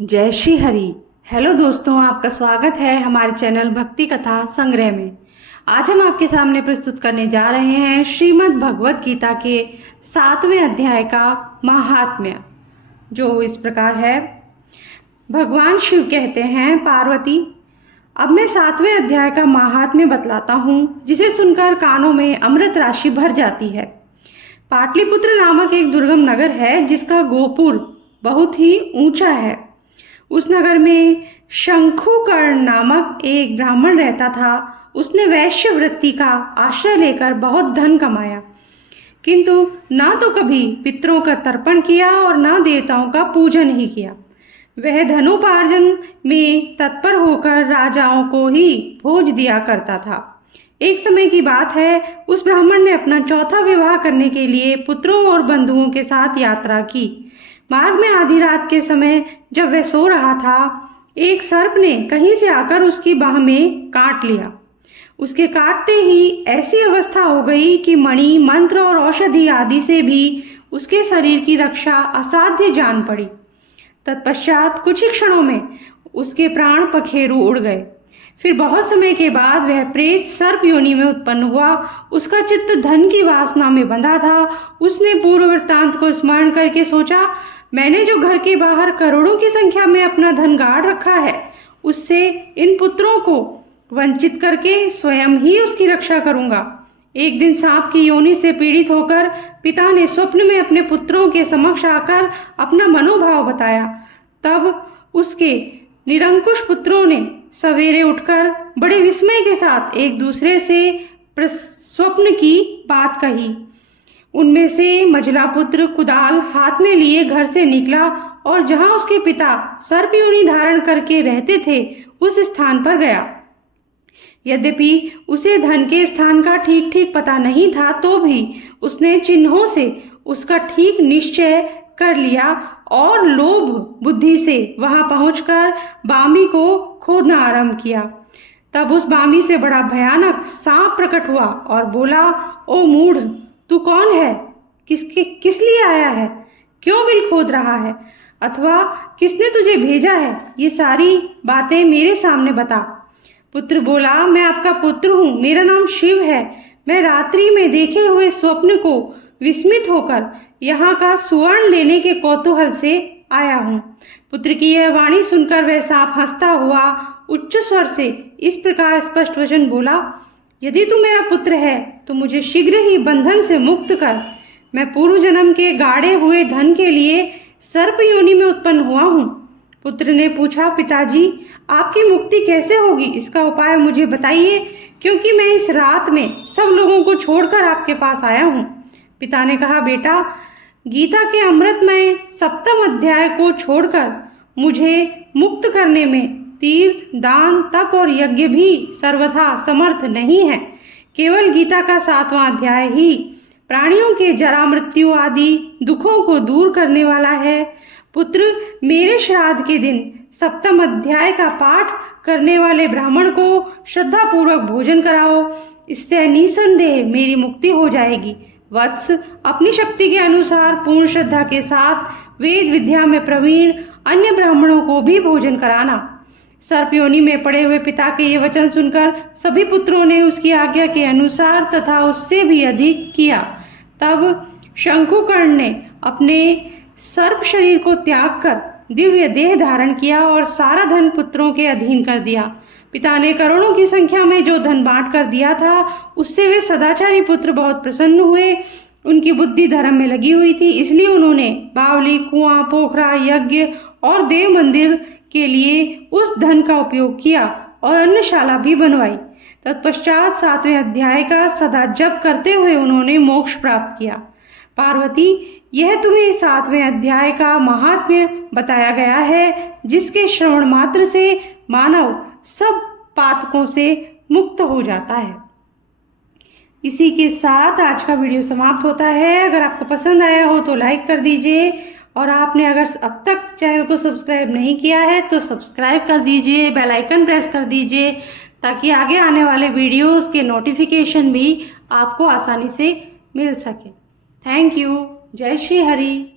जय श्री हरि। हेलो दोस्तों, आपका स्वागत है हमारे चैनल भक्ति कथा संग्रह में। आज हम आपके सामने प्रस्तुत करने जा रहे हैं श्रीमद् भगवत गीता के 7वें अध्याय का महात्म्य, जो इस प्रकार है। भगवान शिव कहते हैं, पार्वती, अब मैं 7वें अध्याय का महात्म्य बतलाता हूँ, जिसे सुनकर कानों में अमृत राशि भर जाती है। पाटलिपुत्र नामक एक दुर्गम नगर है, जिसका गोपुर बहुत ही ऊंचा है। उस नगर में शंखुकर्ण नामक एक ब्राह्मण रहता था। उसने वैश्य वृत्ति का आश्रय लेकर बहुत धन कमाया, किंतु ना तो कभी पितरों का तर्पण किया और ना देवताओं का पूजन ही किया। वह धनोपार्जन में तत्पर होकर राजाओं को ही भोज दिया करता था। एक समय की बात है, उस ब्राह्मण ने अपना चौथा विवाह करने के लिए पुत्रों और बंधुओं के साथ यात्रा की। मार्ग में आधी रात के समय जब वह सो रहा था, एक सर्प ने कहीं से आकर उसकी बाह में काट लिया। उसके काटते ही ऐसी अवस्था हो गई कि मणि, मंत्र और औषधि आदि से भी उसके शरीर की रक्षा असाध्य जान पड़ी। तत्पश्चात कुछ ही क्षणों में उसके प्राण पखेरु उड़ गए। फिर बहुत समय के बाद वह प्रेत सर्प योनि में उत्पन्न हुआ। उसका चित्त धन की वासना में बंधा था। उसने पूर्व वृत्तांत को स्मरण करके सोचा, मैंने जो घर के बाहर करोड़ों की संख्या में अपना धन गाड़ रखा है, उससे इन पुत्रों को वंचित करके स्वयं ही उसकी रक्षा करूंगा। एक दिन सांप की योनि से पीड़ित होकर पिता ने स्वप्न में अपने पुत्रों के समक्ष आकर अपना मनोभाव बताया। तब उसके निरंकुश पुत्रों ने सवेरे उठकर बड़े विस्मय के साथ एक दूसरे से स्वप्न की बात कही। उनमें से मझला पुत्र कुदाल हाथ में लिए घर से निकला और जहां उसके पिता सर्प योनि धारण करके रहते थे, उस स्थान पर गया। यद्यपि उसे धन के स्थान का ठीक ठीक पता नहीं था, तो भी उसने चिन्हों से उसका ठीक निश्चय कर लिया और लोभ बुद्धि से वहां पहुंचकर बामी को खोदना आरंभ किया। तब उस बामी से बड़ा भयानक सांप प्रकट हुआ और बोला, ओ मूढ़, तू कौन है? किस लिए आया है? क्यों बिल खोद रहा है? अथवा किसने तुझे भेजा है? ये सारी बातें मेरे सामने बता। पुत्र बोला, मैं आपका पुत्र हूँ, मेरा नाम शिव है। मैं रात्रि में देखे हुए स्वप्न को विस्मित होकर यहाँ का सुवर्ण लेने के कौतूहल से आया हूँ। पुत्र की यह वाणी सुनकर वह सांप हंसता हुआ उच्च स्वर से इस प्रकार स्पष्ट वचन बोला, यदि तू मेरा पुत्र है तो मुझे शीघ्र ही बंधन से मुक्त कर। मैं पूर्व जन्म के गाड़े हुए धन के लिए सर्प योनि में उत्पन्न हुआ हूँ। पुत्र ने पूछा, पिताजी, आपकी मुक्ति कैसे होगी? इसका उपाय मुझे बताइए, क्योंकि मैं इस रात में सब लोगों को छोड़कर आपके पास आया हूँ। पिता ने कहा, बेटा, गीता के अमृतमय 7वें अध्याय को छोड़कर मुझे मुक्त करने में तीर्थ, दान, तप और यज्ञ भी सर्वथा समर्थ नहीं है। केवल गीता का 7वां अध्याय ही प्राणियों के जरा मृत्यु आदि दुखों को दूर करने वाला है। पुत्र, मेरे श्राद्ध के दिन 7वें अध्याय का पाठ करने वाले ब्राह्मण को श्रद्धा पूर्वक भोजन कराओ। इससे निसंदेह मेरी मुक्ति हो जाएगी। वत्स, अपनी शक्ति के अनुसार पूर्ण श्रद्धा के साथ वेद विद्या में प्रवीण अन्य ब्राह्मणों को भी भोजन कराना। सर्प योनि में पड़े हुए पिता के ये वचन सुनकर सभी पुत्रों ने उसकी आज्ञा के अनुसार तथा उससे भी अधिक किया। तब शंकुकर्ण ने अपने सर्प शरीर को त्याग कर दिव्य देह धारण किया और सारा धन पुत्रों के अधीन कर दिया। पिता ने करोड़ों की संख्या में जो धन बांट कर दिया था, उससे वे सदाचारी पुत्र बहुत प्रसन्न हुए। उनकी बुद्धि धर्म में लगी हुई थी, इसलिए उन्होंने बावली, कुआं, पोखरा, यज्ञ और देव मंदिर के लिए उस धन का उपयोग किया और अन्नशाला भी बनवाई। तत्पश्चात 7वें अध्याय का सदा जप करते हुए उन्होंने मोक्ष प्राप्त किया। पार्वती, यह तुम्हें 7वें अध्याय का महात्म्य बताया गया है, जिसके श्रवण मात्र से मानव सब पातकों से मुक्त हो जाता है। इसी के साथ आज का वीडियो समाप्त होता है। अगर आपको पसंद आया हो तो लाइक कर दीजिए, और आपने अगर अब तक चैनल को सब्सक्राइब नहीं किया है तो सब्सक्राइब कर दीजिए, बेल आइकन प्रेस कर दीजिए, ताकि आगे आने वाले वीडियोस के नोटिफिकेशन भी आपको आसानी से मिल सके। Thank you. जय श्री हरि।